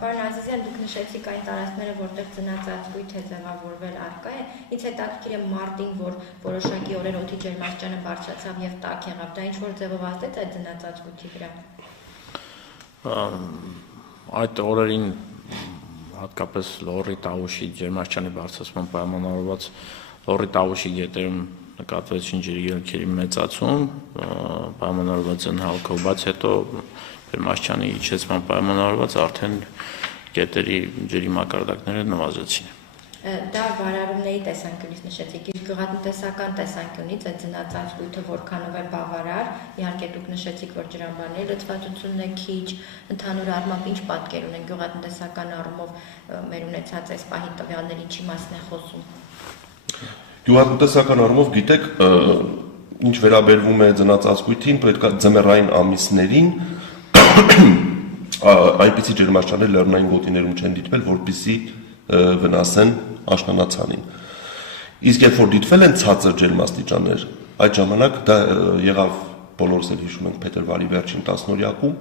Պարոն Ազիզյան, դուք նշեցիք այն տարածքները, որտեղ ձնածածկույթ է ձևավորվել առկա է, ինձ հետաքրքիր է մարտին, որ որոշակի օրեր օդի ջերմաստիճանը բարձրացավ եւ տաք եղավ, դա ինչ որ ձևով ազդեց այդ ձնածածկույթի վրա։ Այդ օրերին հատկապես Լոռի Տավուշի ջերմաստիճանի բարձրացման պայմանավորված Լոռի Տավուշի գետերում նկատվեցին ջրի ելքերի մեծացում, պայմանավորված են հալքով, բայց հետո ջերմաստիճանի իջեցման պայմանավորված արդեն գետերի ջրի մակարդակները նվազեցին։ Դա վարարումների տեսանկյունից նշեցիք, իսկ գյուղատնտեսական տեսանկյունից այդ ձնածածկույթը որքանով է բավարար, իհարկե դուք նշեցիք, որ ջրամբարների լցվածությունն է քիչ, ընդհանուր առմամբ ինչ պատկեր ունեն գյուղատնտեսական առումով մեր ունեցած այս պահի տվյալների ինչի մասն է խոսում։ Գյուղատնտեսական առումով գիտեք, ինչ վերաբերվում է ձնածածկույթին, պետք է ձմեռային ամիսներին այնպիսի ջերմաստիճաններ լեռնային գոտիներում չեն դիտվել, որպեսզի վնասեն աշնանացանին։ Իսկ երբ որ դիտվել են ցածր ջերմաստիճաններ, այդ ժամանակ դա եղավ, բոլորս էլ հիշում ենք փետրվարի վերջին 10-օրյակում,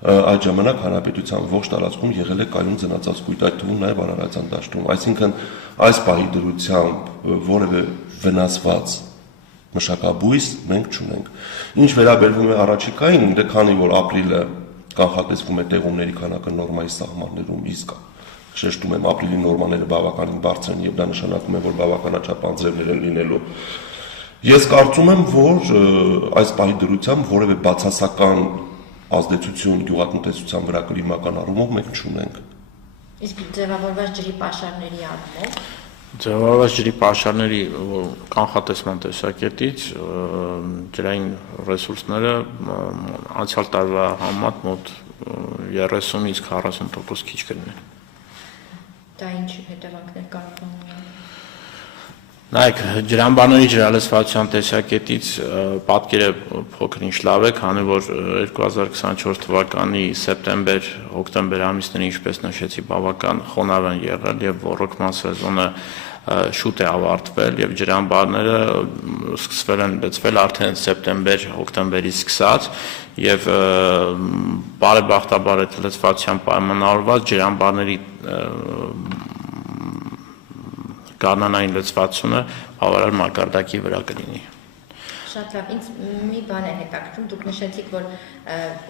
այդ ժամանակ հանրապետության ողջ տարածքում եղել է կայուն ձնածածկույթ, այդ թվում նաև Արարատյան դաշտում, այսինքն այս պահի դրությամբ որևէ վնասված մշակաբույս մենք չունենք։ Ինչ վերաբերվում է առաջիկային, դե քանի որ ապրիլը կանխատեսվում է տեղումների քանակը նորմայի սահմաններում, իսկ շեշտում եմ ապրիլի նորմաները բավականին բարձր են եւ դա նշանակում է, որ բավականաչափ անձրևներ են լինելու։ Ես կարծում եմ, որ այս պահի դրությամբ որևէ բացասական ազդեցություն գյուղատնտեսության վրա կլիմական առումով մենք չունենք։ Իսկ ձևավորված ջրի պաշարների առումով Ձևավորված ջրի պաշարների կանխատեսման տեսակետից ջրային ռեսուրսները անցյալ տարվա համեմատ մոտ 30-ից 40% քիչ կլինեն։ Դա ինչ հետևանքներ կարող ունենալ։ Նայեք, ջրամբարների ջրալցվածության տեսակետից պատկերը փոքր ինչ լավ է, քանի որ 2024 թվականի սեպտեմբեր-օկտեմբեր ամիսներին, ինչպես նշեցի, բավական խոնավ են եղել եւ ոռոգման սեզոնը շուտ է ավարտվել եւ ջրամբարները սկսվել են լցվել արդեն սեպտեմբեր-օկտեմբերից սկսած եւ բարեբախտաբար այդ լցվածության պայմանավորված ջրամբարների գարնանային լցվածությունը բավարար մակարդակի վրա կլինի։ Շատ լավ, ինձ մի բան է հետաքրքրում, դուք նշեցիք, որ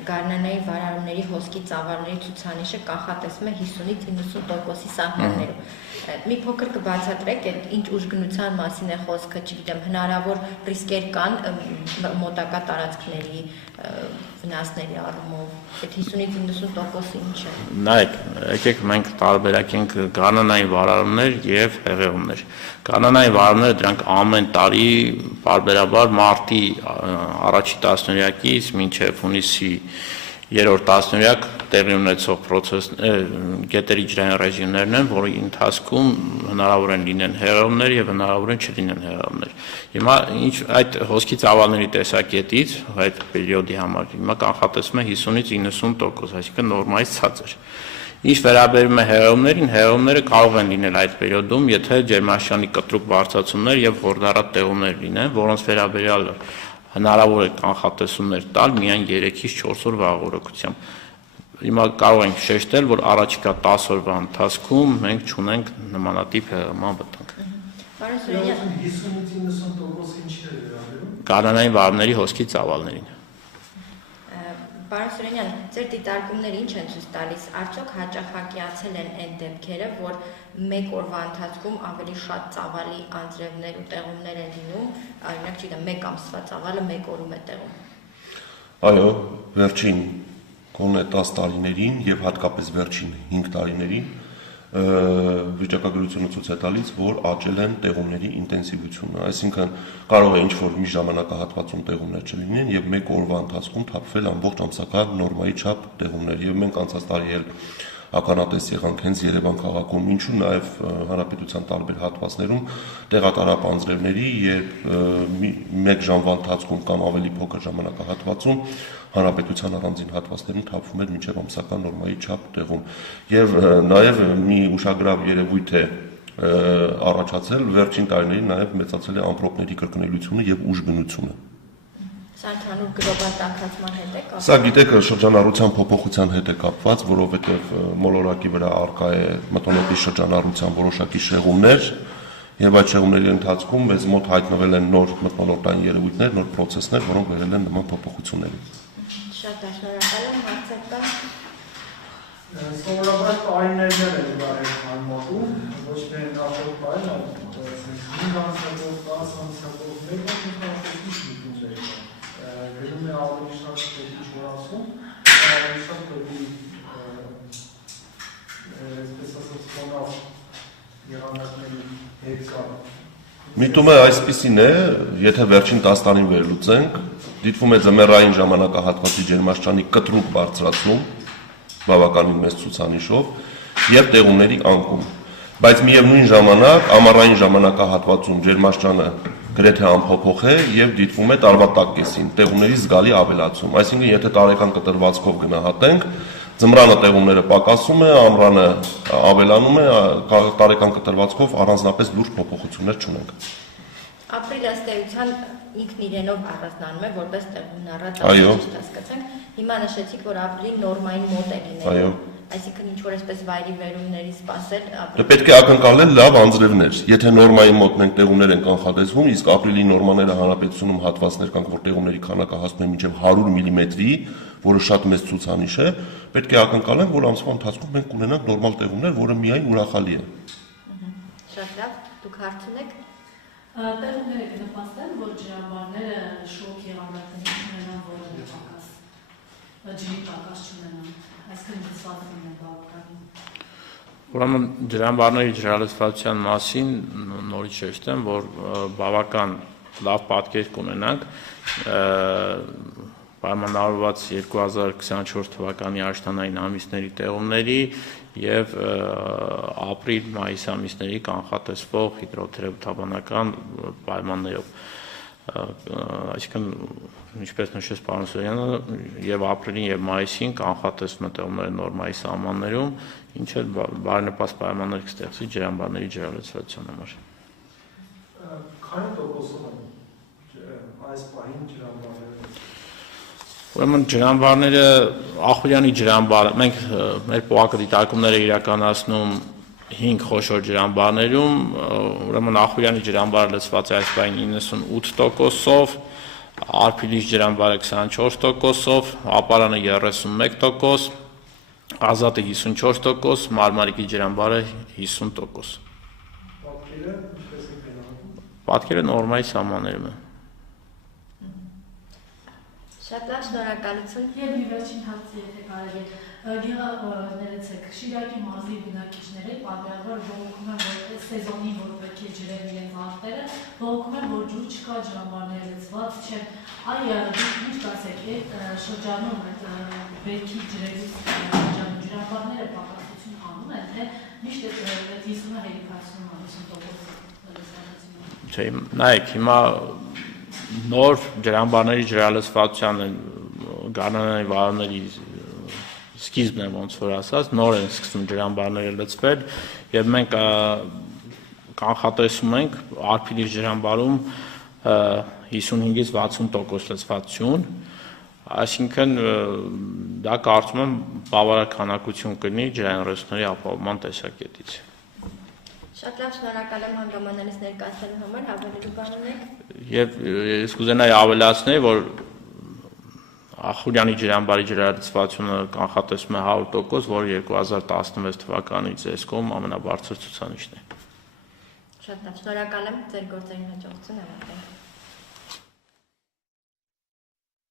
գարնանային վարարումների հոսքի ծավալների ցուցանիշը կանխատեսվում է 50-ից 90%-ի սահմաններում։ Մի փոքր կբացատրեք, այդ ինչ ուժգնության մասին է խոսքը, չգիտեմ, հնարավոր ռիսկեր կան մոտակա տարածքների վնասների առումով, այդ 50-ից 90%-ը ինչ է։ Նայեք, եկեք մենք տարբերակենք գարնանային վարարումներ եւ հեղեղումներ։ Գարնանային վարարումները դրանք ամեն տարի բարբերաբար մարտի առաջի տասնօրյակից մինչև հունիսի երրորդ տասնօրյակ տեղի ունեցող գետերի ջրային ռեժիմներն են, որի ընթացքում հնարավոր են լինեն հեղեղումներ եւ հնարավոր են չլինեն հեղեղումներ։ Հիմա ինչ այդ հոսքի ծավալների տեսակետից այդ պերիոդի համար հիմա կանխատեսվում է 50-ից 90%, այսինքն նորմայից ցածր։ Ինչ վերաբերում է հեղեղումներին, հեղեղումները կարող են լինել այդ պերիոդում, եթե ջերմաստիճանի կտրուկ բարձրացումներ եւ խորդառատ տեղումներ լինեն, որոնց վերաբերյալ հնարավոր է կանխատեսումներ տալ միայն 3-ից 4 օր վաղօրոքությամբ։ Հիմա կարող ենք շեշտել, որ առաջիկա 10 օրվա ընթացքում մենք չունենք նմանատիպ հեղեղման վտանգ։ Պարոն Սուրենյան, 50-ից 90% ինչի է վերաբերում։ Գարնանային վարարումների հոսքի ծավալներին։ Պարոն Սուրենյան, ձեր դիտարկումները ինչ են ցույց տալիս, արդյոք հաճախակիացել են այն դեպքերը, որ մեկ օրվա ընթացքում ավելի շատ ծավալի անձրևներ ու տեղումներ են լինում, օրինակ, չգիտեմ, մեկ ամսվա ծավալը մեկ օրում է տեղում։ Այո, վերջին գոնե 10 տարիներին եւ հատկապես վերջին 5 տարիներին վիճակագրությունը ցույց է տալիս, որ աճել են տեղումների ինտենսիվությունը, այսինքն կարող է ինչ-որ մի ժամանակահատվածում տեղումներ չլինեն եւ մեկ օրվա ընթացքում թափվել ամբողջ ամսական նորմայի չափ տեղումներ եւ մենք անցած տարի էլ ականատես եղանք հենց Երևան քաղաքում, ինչու նաեւ հանրապետության տարբեր հատվածներում տեղատարապ անձրևների եւ մեկ ժամվա ընթացքում կամ ավելի փոքր ժամանակահատվածում հանրապետության առանձին հատվածներում թափվում էր մինչև ամսական նորմայի չափ տեղում եւ նաեւ մի ուշագրավ երևույթ է առաջացել վերջին տարիներին նաեւ մեծացել է ամպրոպների կրկնելիությունը եւ ուժգնությունը։ Սա ընդհանուր գլոբալ տաքացման հետ է կապված։ Սա գիտեք շրջանառության փոփոխության հետ է կապված, որովհետև մոլորակի վրա արկա է մթնոլորտի շրջանառության որոշակի շեղումներ, եւ այդ շեղումների ընթացքում մեզ մոտ հայտնվել են նոր մթնոլորտային երևույթներ, նոր process-ներ, որոնք վերել են նման փոփոխությունների։ Շատ շնորհակալ եմ, հարցեր կա։ Սովորաբար տարիներներ է դարել համատում, ոչ միայն նախորդ տարին, այլ 5 ամսակով, 10 ամսակով, 1 ամսակով միտումներ կան։ Գրում է ավելի շատ տեխնիկ որացում, ավելի շատ դեպի այսպես ասած ֆոնալ եղանակների հետ կա։ Միտումը այսպիսին է, եթե վերջին 10 տարին վերլուծենք, դիտվում է ձմեռային ժամանակահատվածի ջերմաստիճանի կտրուկ բարձրացում, բավականին մեծ ցուցանիշով եւ տեղումների անկում, բայց միևնույն ժամանակ ամառային ժամանակահատվածում ջերմաստիճանը գրեթե անփոփոխ է եւ դիտվում է տարվա տակկեսին, տեղումների զգալի ավելացում, այսինքն եթե տարեկան կտրվածքով գնահատենք, ձմռանը տեղումները պակասում է, ամռանը ավելանում է, տարեկան կտրվածքով առանձնապես լուրջ փոփոխություններ չունենք։ Ապրիլ ըստ էության ինքն իրենով առանձնանում է որպես տեղումնառած, Այո։ ճիշտ հասկացանք։ Հիմա նշեցիք, որ ապրիլի նորմային մոտ է լինելու։ Այո։ Այսինքն ինչ որ այսպես վայրի վերումների սպասել Դե պետք է ակնկալել լավ անձրևներ։ Եթե նորմայի մոտ մենք տեղումներ են կանխատեսվում, իսկ ապրիլի նորմաները հանրապետությունում հատվածներ կան, որ տեղումների քանակը հասնում է մինչև 100 մմ-ի, որը շատ մեծ ցուցանիշ է, պետք է ակնկալենք, որ ամսվա ընթացքում մենք կունենանք նորմալ տեղումներ, որը միայն ուրախալի է։ Շատ լավ, դուք հարց ունեք։ Տեղումները կնպաստեն, որ ջրամբարները շոկ եղանակների չունենան, որը պակաս, ջրի պակաս չունենան, այսքան դիսվածքն է բավականին։ Ուրեմն ջրամբարների ջրալցվածության մասին նորից շեշտեմ, որ բավական լավ պատկեր կունենանք, պայմանավորված 2024 թվականի աշնանային ամիսների տեղումների եւ ապրիլ-մայիս ամիսների կանխատեսվող հիդրոթերապևտաբանական պայմաններով։ Այսինքն, ինչպես նշեց պարոն Սուրյանը, եւ ապրիլին եւ մայիսին կանխատեսվում է տեղումները նորմայի սահմաններում, ինչը բարենպաստ պայմաններ կստեղծի ջրամբարների ջրալցվածության համար։ Քանի տոկոսով են այս պահին ջրամբարները։ Ուրեմն ջրամբարները, Ախուրյանի ջրամբարը, մենք մեր պոակը դիտարկումները իրականացնում 5 խոշոր ջրամբարներում, ուրեմն Ախուրյանի ջրամբարը լցված է այս պահին 98%-ով, Արփիլից ջրամբարը 24%-ով, Ապարանը 31%, Ազատը 54%, Մարմարիկի ջրամբարը 50%։ Պատկերը ինչպես է գնահատում։ Պատկերը նորմայի սահմաններում է։ Շատ լավ, շնորհակալություն։ Եվ մի վերջին հարց, եթե կարելի է, ներեցեք, Շիրակի մարզի բնակիչները պատճառաբար բողոքում են, որ սեզոնի որ պետք է ջրեն իրենց արտերը, բողոքում են, որ ջուր չկա, ջրամբարները լցված չեն։ Այ դուք ինչ կասեք, այդ շրջանում այդ բերքի ջրերի շրջանում ջրամբարները պակասություն անում են, թե միշտ այդ 50-ը հերիքացնում է 50%։ Չէ, նայեք, հիմա նոր ջրամբարների ջրալցվածության գարնանային վարումների սկիզբն է ոնց որ ասած, նոր են սկսում ջրամբարները լցվել եւ մենք կանխատեսում ենք Արփիլի ջրամբարում 55-ից 60% լցվածություն, այսինքն դա կարծում եմ բավարար քանակություն կլինի ջրային ռեսուրսների ապահովման տեսակետից։ Շատ լավ, շնորհակալ եմ հանգամանալից ներկայացնելու համար, հավելելու բան ունեք։ Եվ ես կուզենայի ավելացնել, որ Ախուրյանի ջրամբարի ջրալցվածությունը կանխատեսվում է 100%, որը 2016 թվականի ծեսկում ամենաբարձր ցուցանիշն է։ Շատ լավ, շնորհակալ եմ, ձեր գործերին հաջողություն, հավատում։